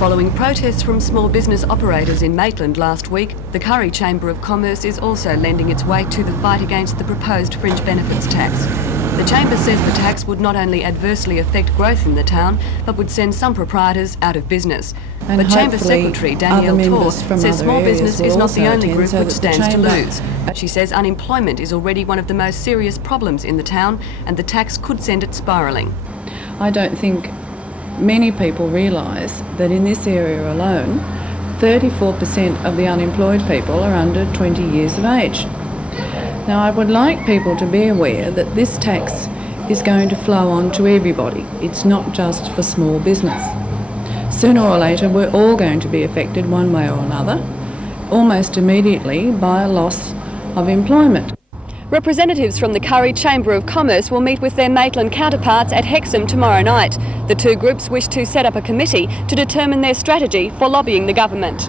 Following protests from small business operators in Maitland last week, the Curry Chamber of Commerce is also lending its weight to the fight against the proposed fringe benefits tax. The Chamber says the tax would not only adversely affect growth in the town, but would send some proprietors out of business. And but Chamber Secretary Danielle Torres says small business is not the only group which stands to lose. She says unemployment is already one of the most serious problems in the town, and the tax could send it spiralling. I don't think many people realise that in this area alone, 34% of the unemployed people are under 20 years of age. Now, I would like people to be aware that this tax is going to flow on to everybody. It's not just for small business. Sooner or later, we're all going to be affected one way or another, almost immediately by a loss of employment. Representatives from the Curry Chamber of Commerce will meet with their Maitland counterparts at Hexham tomorrow night. The two groups wish to set up a committee to determine their strategy for lobbying the government.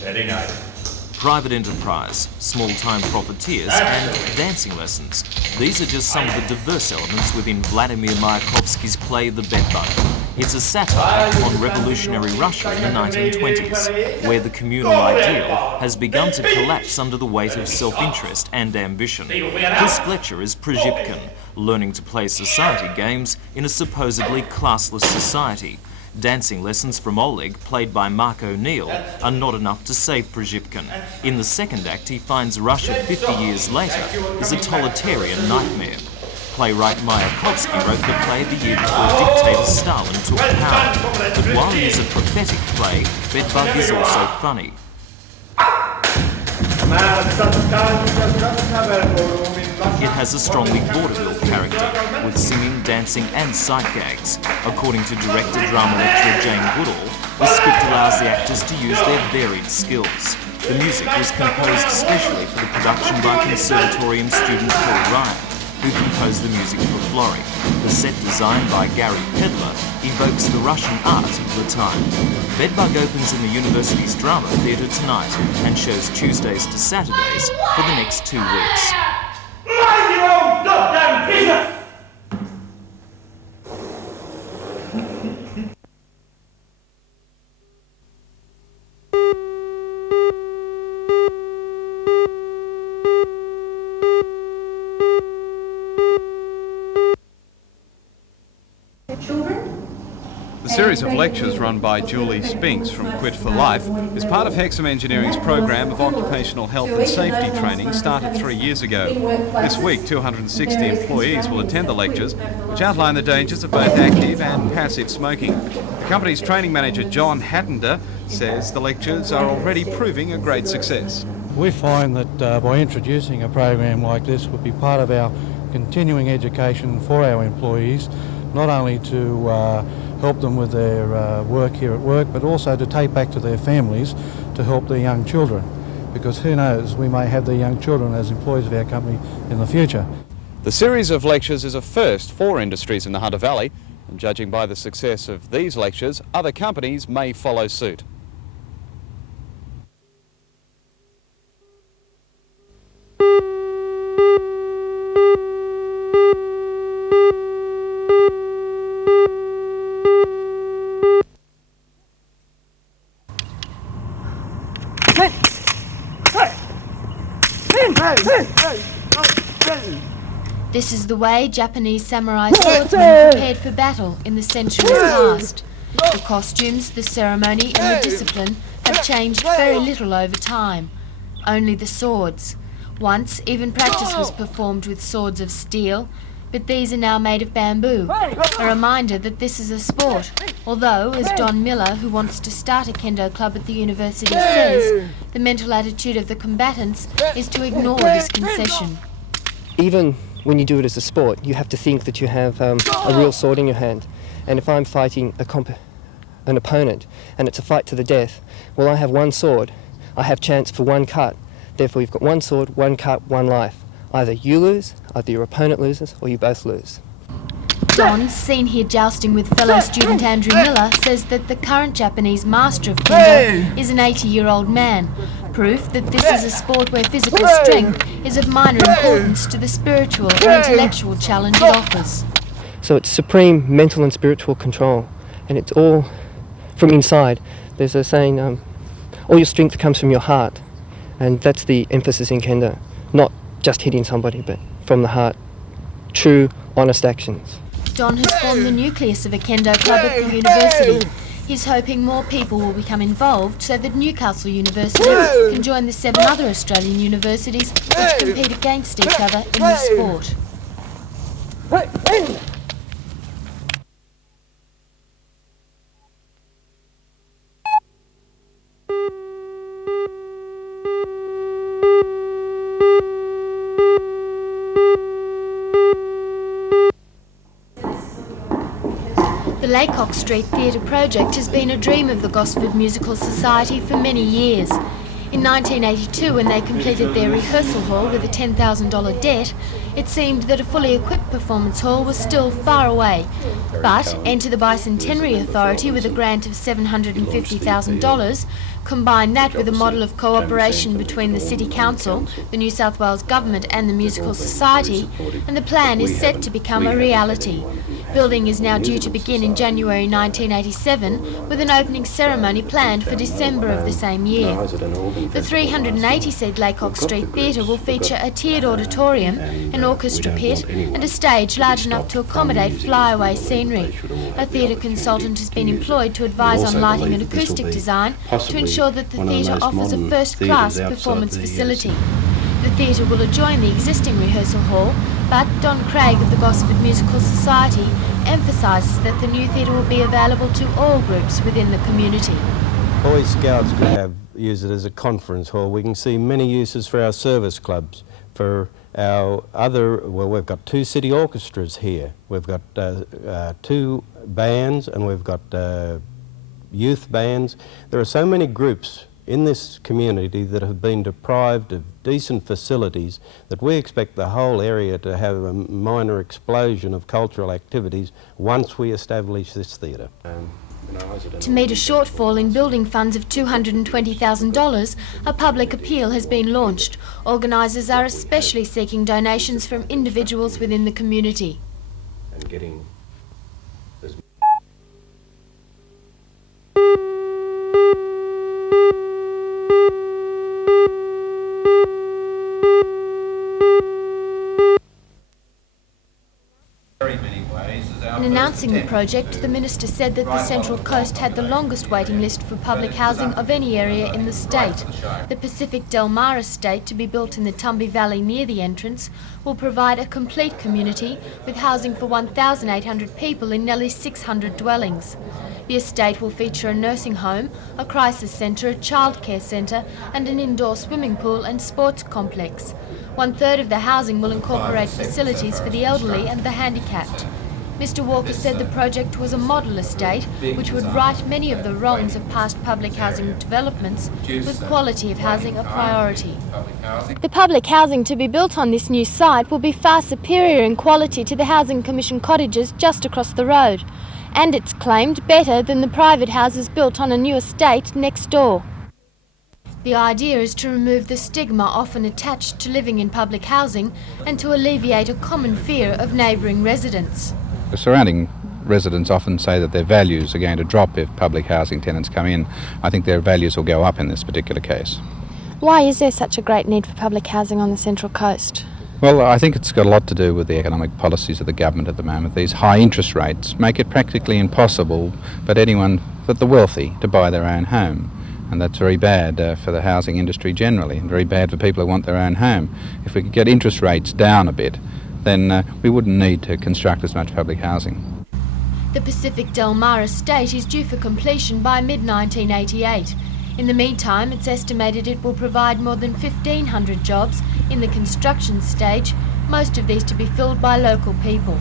Very nice. Private enterprise, small-time profiteers and dancing lessons. These are just some of the diverse elements within Vladimir Mayakovsky's play The Bedbug. It's a satire on revolutionary Russia in the 1920s, where the communal ideal has begun to collapse under the weight of self-interest and ambition. Chris Fletcher is Przybkin, learning to play society games in a supposedly classless society. Dancing lessons from Oleg, played by Mark O'Neill, are not enough to save Przybkin. In the second act, he finds Russia 50 years later is a totalitarian nightmare. Playwright Mayakovsky wrote the play the year before dictator Stalin took power. But while it is a prophetic play, Bedbug is also funny. It has a strongly vaudeville character, with singing, dancing and sight gags. According to director-drama lecturer Jane Goodall, the script allows the actors to use their varied skills. The music was composed especially for the production by Conservatorium student Paul Ryan, who composed the music for Florrie. The set design by Gary Pedler evokes the Russian art of the time. Bedbug opens in the university's drama theatre tonight and shows Tuesdays to Saturdays for the next 2 weeks. Mind your own goddamn business! The series of lectures run by Julie Spinks from Quit for Life is part of Hexham Engineering's program of occupational health and safety training started 3 years ago. This week, 260 employees will attend the lectures, which outline the dangers of both active and passive smoking. The company's training manager, John Hattender, says the lectures are already proving a great success. We find that by introducing a program like this would be part of our continuing education for our employees, not only to help them with their work here at work, but also to take back to their families to help their young children, because who knows, we may have their young children as employees of our company in the future. The series of lectures is a first for industries in the Hunter Valley, and judging by the success of these lectures, other companies may follow suit. This is the way Japanese samurai swordsmen prepared for battle in the centuries past. The costumes, the ceremony and the discipline have changed very little over time. Only the swords. Once, even practice was performed with swords of steel, but these are now made of bamboo. A reminder that this is a sport, although, as Don Miller, who wants to start a kendo club at the university, says, the mental attitude of the combatants is to ignore this concession. Even when you do it as a sport, you have to think that you have a real sword in your hand. And if I'm fighting an opponent and it's a fight to the death, well, I have one sword, I have chance for one cut. Therefore, you've got one sword, one cut, one life. Either you lose, either your opponent loses, or you both lose. Don, seen here jousting with fellow student Andrew Miller, says that the current Japanese master of kendo is an 80-year-old man. Proof that this is a sport where physical strength is of minor importance to the spiritual and intellectual challenge it offers. So it's supreme mental and spiritual control, and it's all from inside. There's a saying, all your strength comes from your heart, and that's the emphasis in kendo. Not just hitting somebody, but from the heart. True, honest actions. Don has formed the nucleus of a kendo club at the university. He's hoping more people will become involved so that Newcastle University can join the 7 other Australian universities which compete against each other in the sport. The Laycock Street Theatre project has been a dream of the Gosford Musical Society for many years. In 1982, when they completed their rehearsal hall with a $10,000 debt, it seemed that a fully equipped performance hall was still far away. But enter the Bicentenary Authority with a grant of $750,000, combine that with a model of cooperation between the City Council, the New South Wales Government and the Musical Society, and the plan is set to become a reality. Building is now due to begin in January 1987, with an opening ceremony planned for December of the same year. The 380-seat Laycock Street Theatre will feature a tiered auditorium, an orchestra pit and a stage large enough to accommodate flyaway scenery. A theatre consultant has been employed to advise on lighting and acoustic design to ensure that the theatre offers a first-class performance facility. The theatre will adjoin the existing rehearsal hall, but Don Craig of the Gosford Musical Society emphasises that the new theatre will be available to all groups within the community. Boy Scouts could use it as a conference hall. We can see many uses for our service clubs, for our we've got 2 city orchestras here. We've got 2 bands and we've got youth bands. There are so many groups in this community that have been deprived of decent facilities that we expect the whole area to have a minor explosion of cultural activities once we establish this theatre. To meet a shortfall in building funds of $220,000, a public appeal has been launched. Organisers are especially seeking donations from individuals within the community. And getting In announcing the project, the Minister said that the Central Coast had the longest waiting list for public housing of any area in the state. The Pacific Del Mar estate, to be built in the Tumby Valley near the entrance, will provide a complete community with housing for 1,800 people in nearly 600 dwellings. The estate will feature a nursing home, a crisis centre, a childcare centre and an indoor swimming pool and sports complex. 1/3 of the housing will incorporate facilities for the elderly and the handicapped. Mr Walker said the project was a model estate which would right many of the wrongs of past public housing developments, with quality of housing a priority. The public housing to be built on this new site will be far superior in quality to the Housing Commission cottages just across the road, and it's claimed better than the private houses built on a new estate next door. The idea is to remove the stigma often attached to living in public housing and to alleviate a common fear of neighbouring residents. The surrounding residents often say that their values are going to drop if public housing tenants come in. I think their values will go up in this particular case. Why is there such a great need for public housing on the Central Coast? Well, I think it's got a lot to do with the economic policies of the government at the moment. These high interest rates make it practically impossible for anyone but the wealthy to buy their own home. And that's very bad for the housing industry generally, and very bad for people who want their own home. If we could get interest rates down a bit, then we wouldn't need to construct as much public housing. The Pacific Del Mar estate is due for completion by mid-1988. In the meantime, it's estimated it will provide more than 1,500 jobs in the construction stage, most of these to be filled by local people.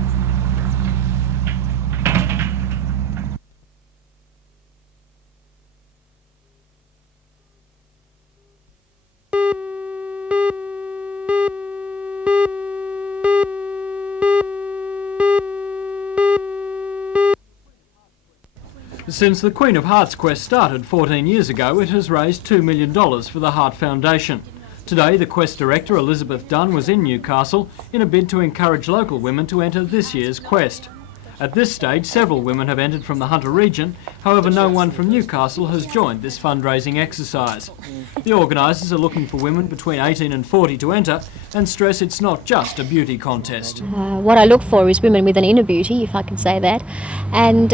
Since the Queen of Hearts quest started 14 years ago, it has raised $2 million for the Heart Foundation. Today, the quest director, Elizabeth Dunn, was in Newcastle in a bid to encourage local women to enter this year's quest. At this stage, several women have entered from the Hunter region. However, no one from Newcastle has joined this fundraising exercise. The organisers are looking for women between 18 and 40 to enter and stress it's not just a beauty contest. What I look for is women with an inner beauty, if I can say that, and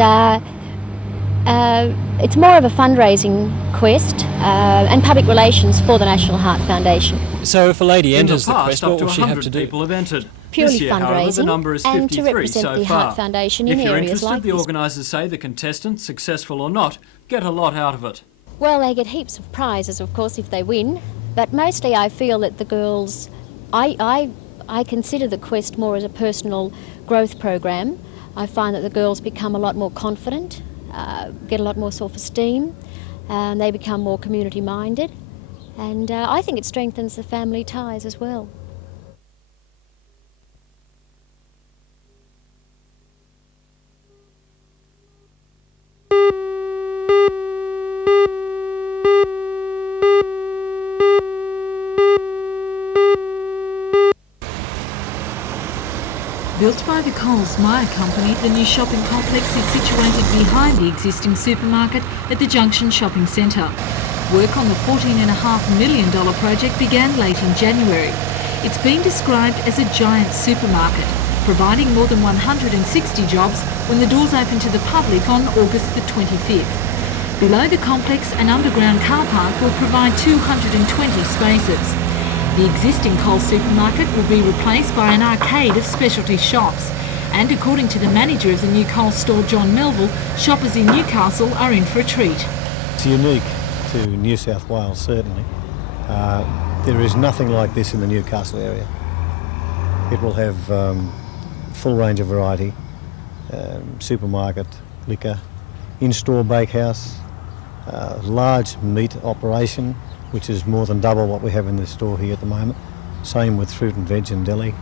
it's more of a fundraising quest and public relations for the National Heart Foundation. So if a lady enters the quest, what will she have to do? People have entered. Purely this year, fundraising, however, the number is 53 and to represent so the far. Heart Foundation in if you're areas interested, like the this. organisers say the contestants, successful or not, get a lot out of it. Well, they get heaps of prizes, of course, if they win, but mostly I feel that the girls, I consider the quest more as a personal growth program. I find that the girls become a lot more confident, get a lot more self-esteem, and they become more community-minded, and I think it strengthens the family ties as well. Built by the Coles Myer Company, the new shopping complex is situated behind the existing supermarket at the Junction Shopping Centre. Work on the $14.5 million project began late in January. It's been described as a giant supermarket, providing more than 160 jobs when the doors open to the public on August the 25th. Below the complex, an underground car park will provide 220 spaces. The existing Coles supermarket will be replaced by an arcade of specialty shops. And according to the manager of the new Coles store, John Melville, shoppers in Newcastle are in for a treat. It's unique to New South Wales, certainly. There is nothing like this in the Newcastle area. It will have full range of variety, supermarket, liquor, in-store bakehouse, large meat operation, which is more than double what we have in the store here at the moment. Same with fruit and veg and deli.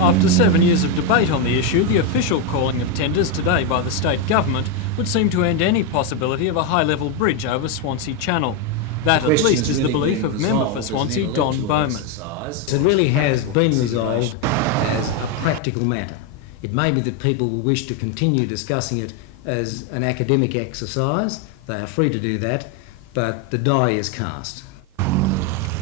After 7 years of debate on the issue, the official calling of tenders today by the state government would seem to end any possibility of a high-level bridge over Swansea Channel. That, at least, is the belief of member for Swansea, Don Bowman. It really has been resolved as a practical matter. It may be that people will wish to continue discussing it as an academic exercise. They are free to do that, but the die is cast.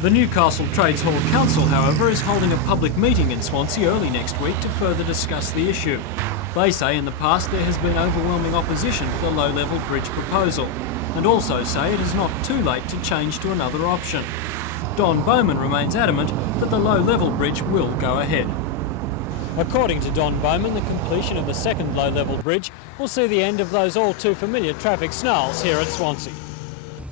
The Newcastle Trades Hall Council, however, is holding a public meeting in Swansea early next week to further discuss the issue. They say in the past there has been overwhelming opposition to the low-level bridge proposal, and also say it is not too late to change to another option. Don Bowman remains adamant that the low-level bridge will go ahead. According to Don Bowman, the completion of the second low-level bridge will see the end of those all-too-familiar traffic snarls here at Swansea.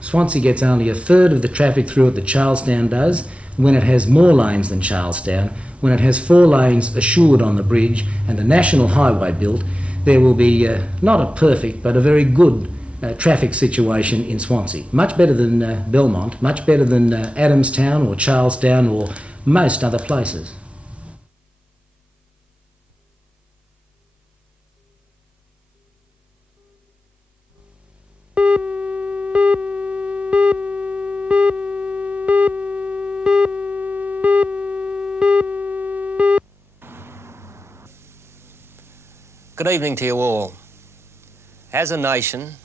Swansea gets only a third of the traffic through it that Charlestown does, when it has more lanes than Charlestown. When it has 4 lanes assured on the bridge and a national highway built, there will be not a perfect but a very good traffic situation in Swansea. Much better than Belmont, much better than Adamstown or Charlestown or most other places. Good evening to you all. As a nation,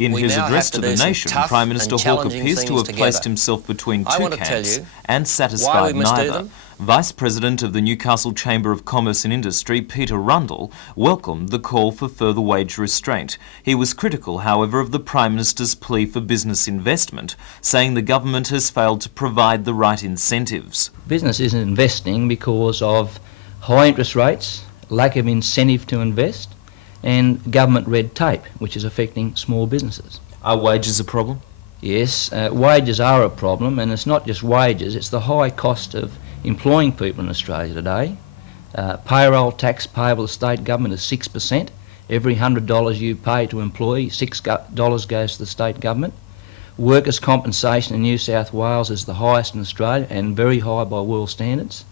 in we his now address have to do the some nation, tough Prime Minister and Hawke challenging appears to things have together. placed himself between I two want to tell camps you and why satisfied we must do neither. them. Vice President of the Newcastle Chamber of Commerce and Industry, Peter Rundle, welcomed the call for further wage restraint. He was critical, however, of the Prime Minister's plea for business investment, saying the government has failed to provide the right incentives. Business isn't investing because of high interest rates, lack of incentive to invest, and government red tape, which is affecting small businesses. Are wages a problem? Yes, wages are a problem, and it's not just wages, it's the high cost of employing people in Australia today. Payroll tax payable to state government is 6%, Every $100 you pay to employee, $6 goes to the state government. Workers' compensation in New South Wales is the highest in Australia and very high by world standards.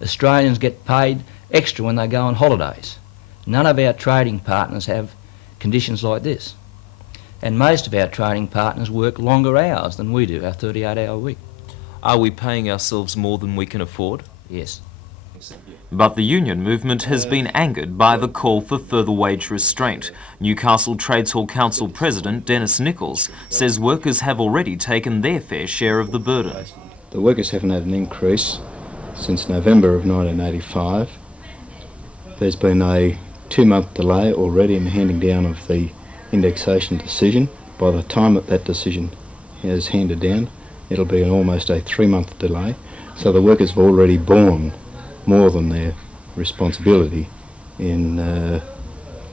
Australians get paid extra when they go on holidays. None of our trading partners have conditions like this. And most of our trading partners work longer hours than we do, our 38-hour week. Are we paying ourselves more than we can afford? Yes. But the union movement has been angered by the call for further wage restraint. Newcastle Trades Hall Council President Dennis Nichols says workers have already taken their fair share of the burden. The workers haven't had an increase since November of 1985. There's been a 2-month delay already in the handing down of the indexation decision. By the time that decision is handed down, it'll be almost a 3-month delay. So the workers have already borne more than their responsibility in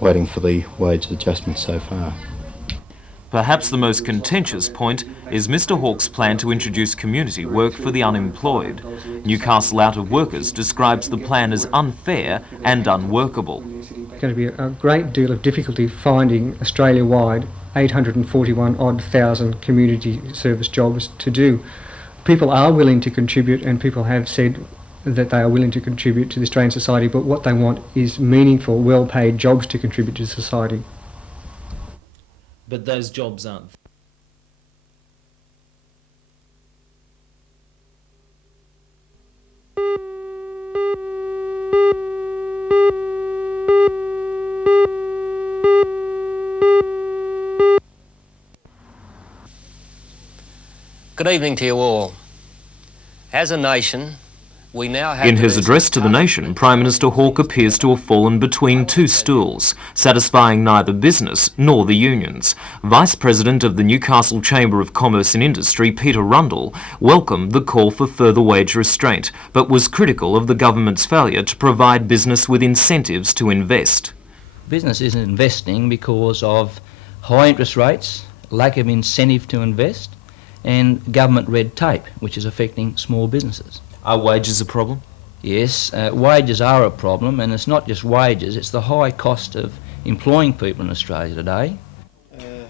waiting for the wage adjustment so far. Perhaps the most contentious point is Mr Hawke's plan to introduce community work for the unemployed. Newcastle Out of Workers describes the plan as unfair and unworkable. There's going to be a great deal of difficulty finding Australia-wide 841,000 community service jobs to do. People are willing to contribute, and people have said that they are willing to contribute to the Australian society, but what they want is meaningful, well-paid jobs to contribute to society. But those jobs aren't. Good evening to you all. As a nation, we now have... In his address to the nation, Prime Minister Hawke appears to have fallen between two stools, satisfying neither business nor the unions. Vice President of the Newcastle Chamber of Commerce and Industry, Peter Rundle, welcomed the call for further wage restraint, but was critical of the government's failure to provide business with incentives to invest. Business isn't investing because of high interest rates, lack of incentive to invest, and government red tape, which is affecting small businesses. Are wages a problem? Yes, wages are a problem, and it's not just wages, it's the high cost of employing people in Australia today.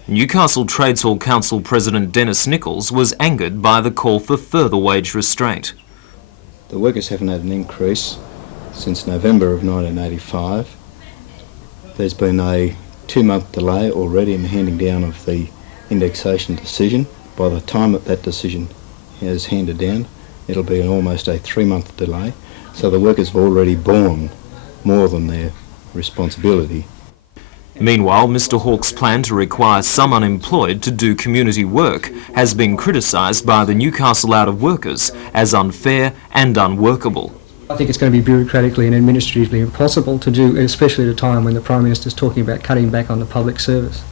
Newcastle Trades Hall Council President Dennis Nichols was angered by the call for further wage restraint. The workers haven't had an increase since November of 1985. There's been a 2-month delay already in the handing down of the indexation decision. By the time that decision is handed down, it'll be almost a 3-month delay. So the workers have already borne more than their responsibility. Meanwhile, Mr Hawke's plan to require some unemployed to do community work has been criticised by the Newcastle Out of Workers as unfair and unworkable. I think it's going to be bureaucratically and administratively impossible to do, especially at a time when the Prime Minister's talking about cutting back on the public service.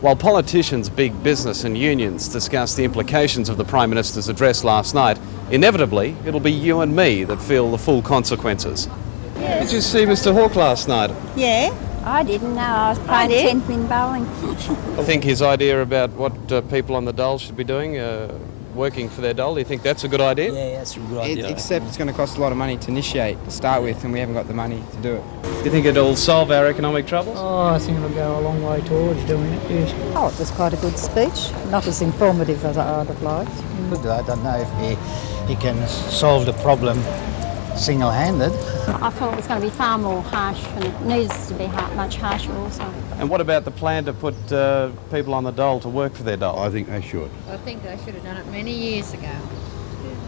While politicians, big business and unions discuss the implications of the Prime Minister's address last night, inevitably it'll be you and me that feel the full consequences. Yes. Did you see Mr Hawke last night? Yeah. I didn't know. I was playing 10-pin bowling. I think his idea about what people on the dole should be doing, working for their dole, do you think that's a good idea? Yeah, that's a good idea. Except it's going to cost a lot of money to initiate, to start with, and we haven't got the money to do it. Do you think it'll solve our economic troubles? Oh, I think it'll go a long way towards doing it, yes. Oh, it was quite a good speech. Not as informative as I'd have liked. I don't know if he can solve the problem single-handed. I thought it was going to be far more harsh, and it needs to be much harsher also. And what about the plan to put people on the dole to work for their dole? I think they should. I think they should have done it many years ago.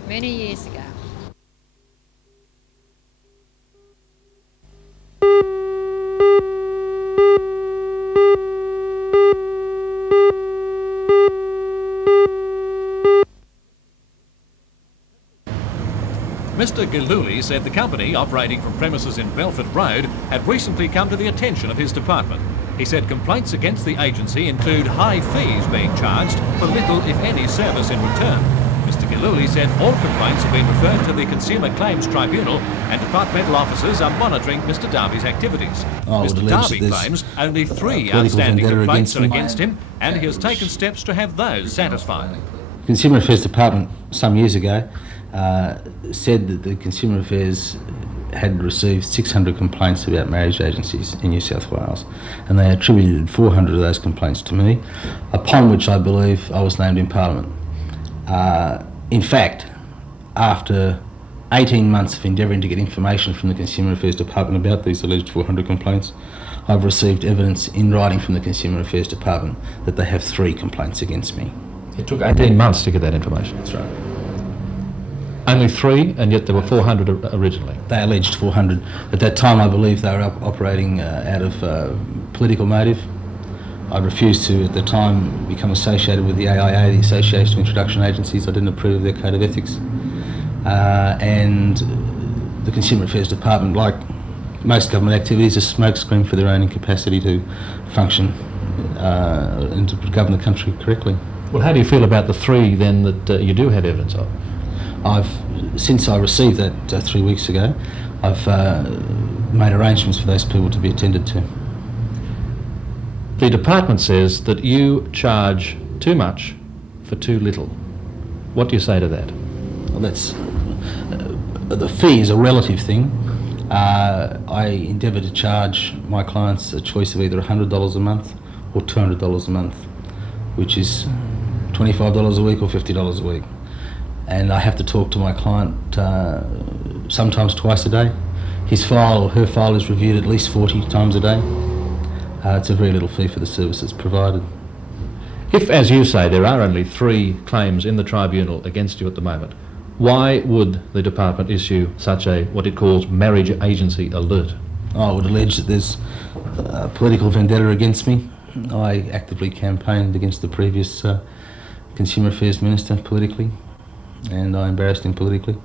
Many years ago. Mr Gillooly said the company, operating from premises in Belford Road, had recently come to the attention of his department. He said complaints against the agency include high fees being charged for little, if any, service in return. Mr Gillooly said all complaints have been referred to the Consumer Claims Tribunal and departmental officers are monitoring Mr Darby's activities. Mr Darby claims only 3 outstanding complaints are against him and he has taken steps to have those satisfied. Consumer Affairs Department some years ago said that the Consumer Affairs had received 600 complaints about marriage agencies in New South Wales, and they attributed 400 of those complaints to me, upon which I believe I was named in Parliament. In fact, after 18 months of endeavouring to get information from the Consumer Affairs Department about these alleged 400 complaints, I've received evidence in writing from the Consumer Affairs Department that they have 3 complaints against me. It took 18 months to get that information. That's right. Only 3, and yet there were 400 originally. They alleged 400. At that time, I believe they were operating out of political motive. I refused to, at the time, become associated with the AIA, the Association of Introduction Agencies. I didn't approve of their code of ethics. And the Consumer Affairs Department, like most government activities, is a smokescreen for their own incapacity to function and to govern the country correctly. Well, how do you feel about the 3 then that you do have evidence of? Since I received that 3 weeks ago, I've made arrangements for those people to be attended to. The department says that you charge too much for too little. What do you say to that? Well, that's the fee is a relative thing. I endeavour to charge my clients a choice of either $100 a month or $200 a month, which is $25 a week or $50 a week. And I have to talk to my client sometimes twice a day. His file or her file is reviewed at least 40 times a day. It's a very little fee for the services provided. If, as you say, there are only 3 claims in the tribunal against you at the moment, why would the department issue such a, what it calls, marriage agency alert? I would allege that there's a political vendetta against me. I actively campaigned against the previous Consumer Affairs Minister politically, and I embarrassed him politically.